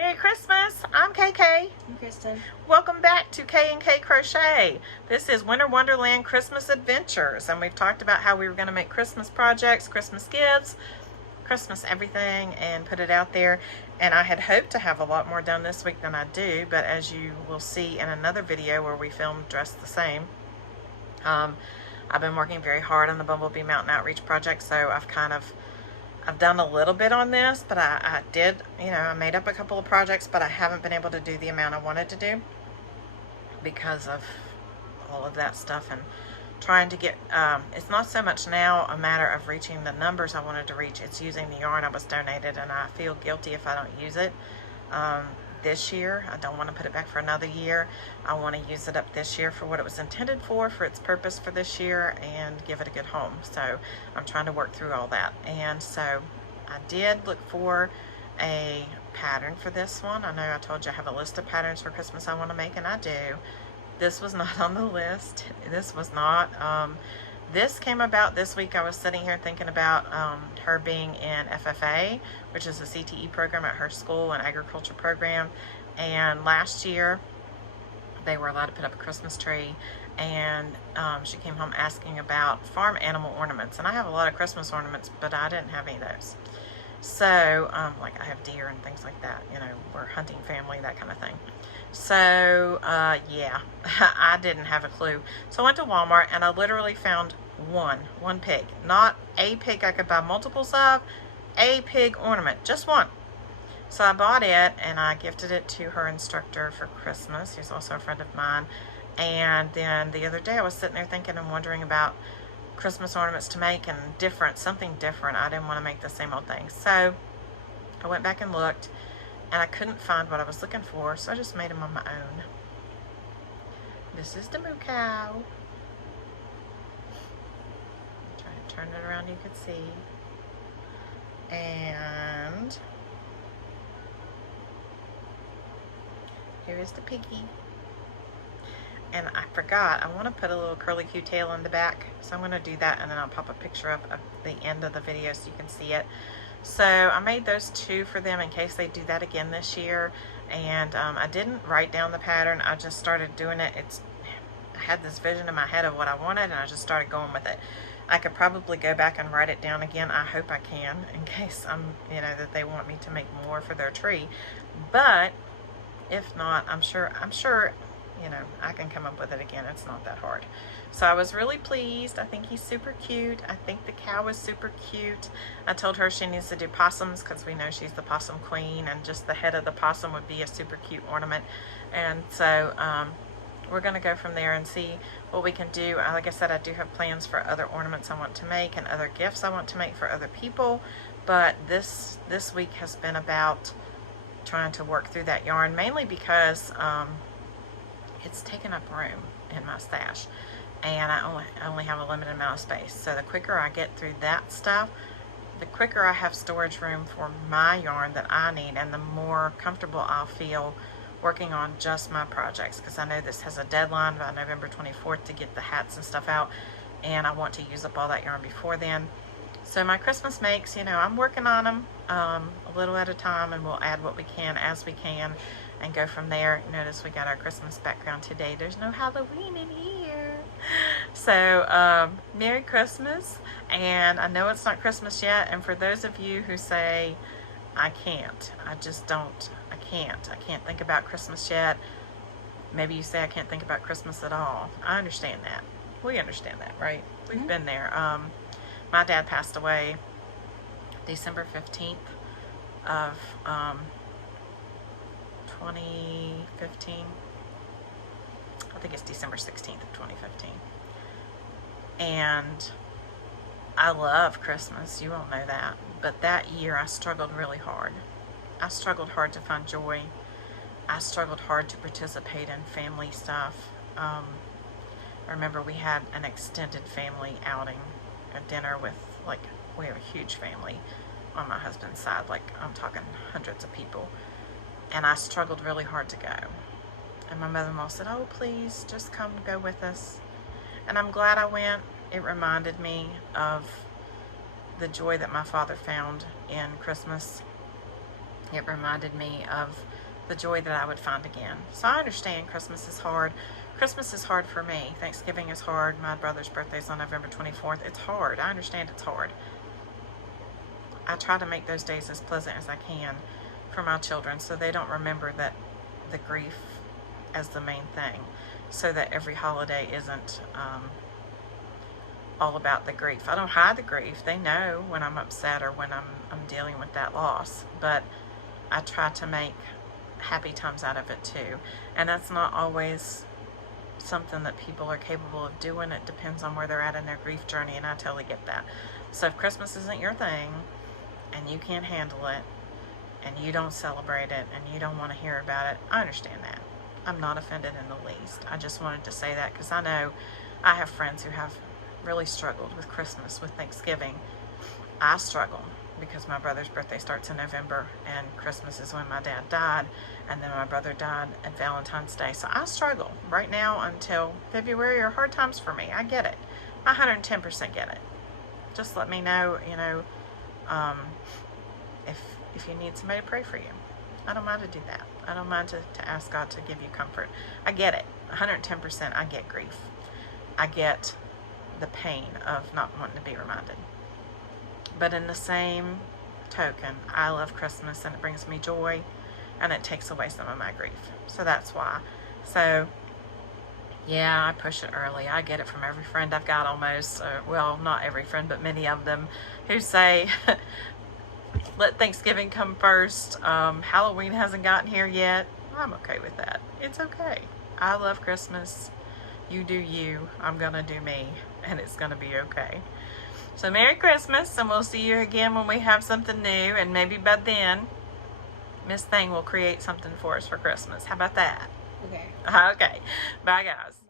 Merry Christmas! I'm KK. I'm Kristen. Welcome back to K&K Crochet. This is Winter Wonderland Christmas Adventures, and we've talked about how we were going to make Christmas projects, Christmas gifts, Christmas everything, and put it out there. And I had hoped to have a lot more done this week than I do, but as you will see in another video where we filmed dressed the same, I've been working very hard on the Bumblebee Mountain Outreach project, so I've done a little bit on this, but I did, I made up a couple of projects, but I haven't been able to do the amount I wanted to do because of all of that stuff and trying to get, it's not so much now a matter of reaching the numbers I wanted to reach, it's using the yarn I was donated, and I feel guilty if I don't use it this year. I don't want to put it back for another year. I want to use it up this year for what it was intended for its purpose for this year, and give it a good home. So I'm trying to work through all that. And so I did look for a pattern for this one. I know I told you I have a list of patterns for Christmas I want to make, and I do. This was not on the list. This was not. This came about this week. I was sitting here thinking about her being in FFA, which is a CTE program at her school, an agriculture program. And last year, they were allowed to put up a Christmas tree. And she came home asking about farm animal ornaments. And I have a lot of Christmas ornaments, but I didn't have any of those. So, like I have deer and things like that. We're a hunting family, that kind of thing. So, yeah, I didn't have a clue. So I went to Walmart and I literally found one pig. Not a pig I could buy multiples of, a pig ornament, just one. So I bought it and I gifted it to her instructor for Christmas, who's also a friend of mine. And then the other day I was sitting there thinking and wondering about Christmas ornaments to make and something different. I didn't want to make the same old thing. So I went back and looked, and I couldn't find what I was looking for, so I just made them on my own. This is the moo cow. Try to turn it around, you could see. And here is the piggy. And I forgot, I want to put a little curly Q tail in the back, so I'm going to do that, and then I'll pop a picture up of the end of the video so you can see it. So I made those two for them in case they do that again this year. And I didn't write down the pattern, I just started doing it. I had this vision in my head of what I wanted, and I just started going with it. I could probably go back and write it down again. I hope I can, in case that they want me to make more for their tree. But if not, I'm sure I can come up with it again. It's not that hard. So I was really pleased. I think he's super cute. I think the cow is super cute. I told her she needs to do possums because we know she's the possum queen, and just the head of the possum would be a super cute ornament. And so we're going to go from there and see what we can do. Like I said, I do have plans for other ornaments I want to make and other gifts I want to make for other people. But this week has been about trying to work through that yarn, mainly because it's taken up room in my stash, and I only have a limited amount of space. So the quicker I get through that stuff, the quicker I have storage room for my yarn that I need, and the more comfortable I'll feel working on just my projects, because I know this has a deadline by November 24th to get the hats and stuff out, and I want to use up all that yarn before then. So my Christmas makes, I'm working on them a little at a time, and we'll add what we can as we can and go from there. Notice we got our Christmas background today. There's no Halloween in here. So Merry Christmas. And I know it's not Christmas yet, and for those of you who say I can't, I can't think about Christmas yet. Maybe you say I can't think about Christmas at all. I understand that. We understand that, right? We've been there. My dad passed away December 15th of 2015. I think it's December 16th of 2015. And I love Christmas, you all know that. But that year I struggled really hard. I struggled hard to find joy. I struggled hard to participate in family stuff. I remember we had an extended family outing, a dinner with, we have a huge family on my husband's side, I'm talking hundreds of people. And I struggled really hard to go. And my mother-in-law said, oh, please, just come go with us. And I'm glad I went. It reminded me of the joy that my father found in Christmas. it reminded me of the joy that I would find again. So I understand Christmas is hard. Christmas is hard for me. Thanksgiving is hard. My brother's birthday's on November 24th. It's hard. I understand it's hard. I try to make those days as pleasant as I can for my children so they don't remember that the grief as the main thing, so that every holiday isn't all about the grief. I don't hide the grief. They know when I'm upset or when I'm dealing with that loss, but I try to make happy times out of it too. And that's not always something that people are capable of doing. It depends on where they're at in their grief journey, and I totally get that. So if Christmas isn't your thing and you can't handle it and you don't celebrate it and you don't want to hear about it, I understand that. I'm not offended in the least. I just wanted to say that because I know I have friends who have really struggled with Christmas, with Thanksgiving. I struggle because my brother's birthday starts in November and Christmas is when my dad died, and then my brother died at Valentine's Day. So I struggle right now until February are hard times for me. I get it. I 110% get it. Just let me know, if you need somebody to pray for you. I don't mind to do that. I don't mind to ask God to give you comfort. I get it. 110% I get grief. I get the pain of not wanting to be reminded. But in the same token, I love Christmas and it brings me joy and it takes away some of my grief. So that's why. So yeah, I push it early. I get it from every friend I've got almost. Well, not every friend, but many of them who say, let Thanksgiving come first. Halloween hasn't gotten here yet. I'm okay with that. It's okay. I love Christmas. You do you. I'm going to do me. And it's going to be okay. So Merry Christmas, and we'll see you again when we have something new. And maybe by then, Miss Thing will create something for us for Christmas. How about that? Okay. Okay. Bye, guys.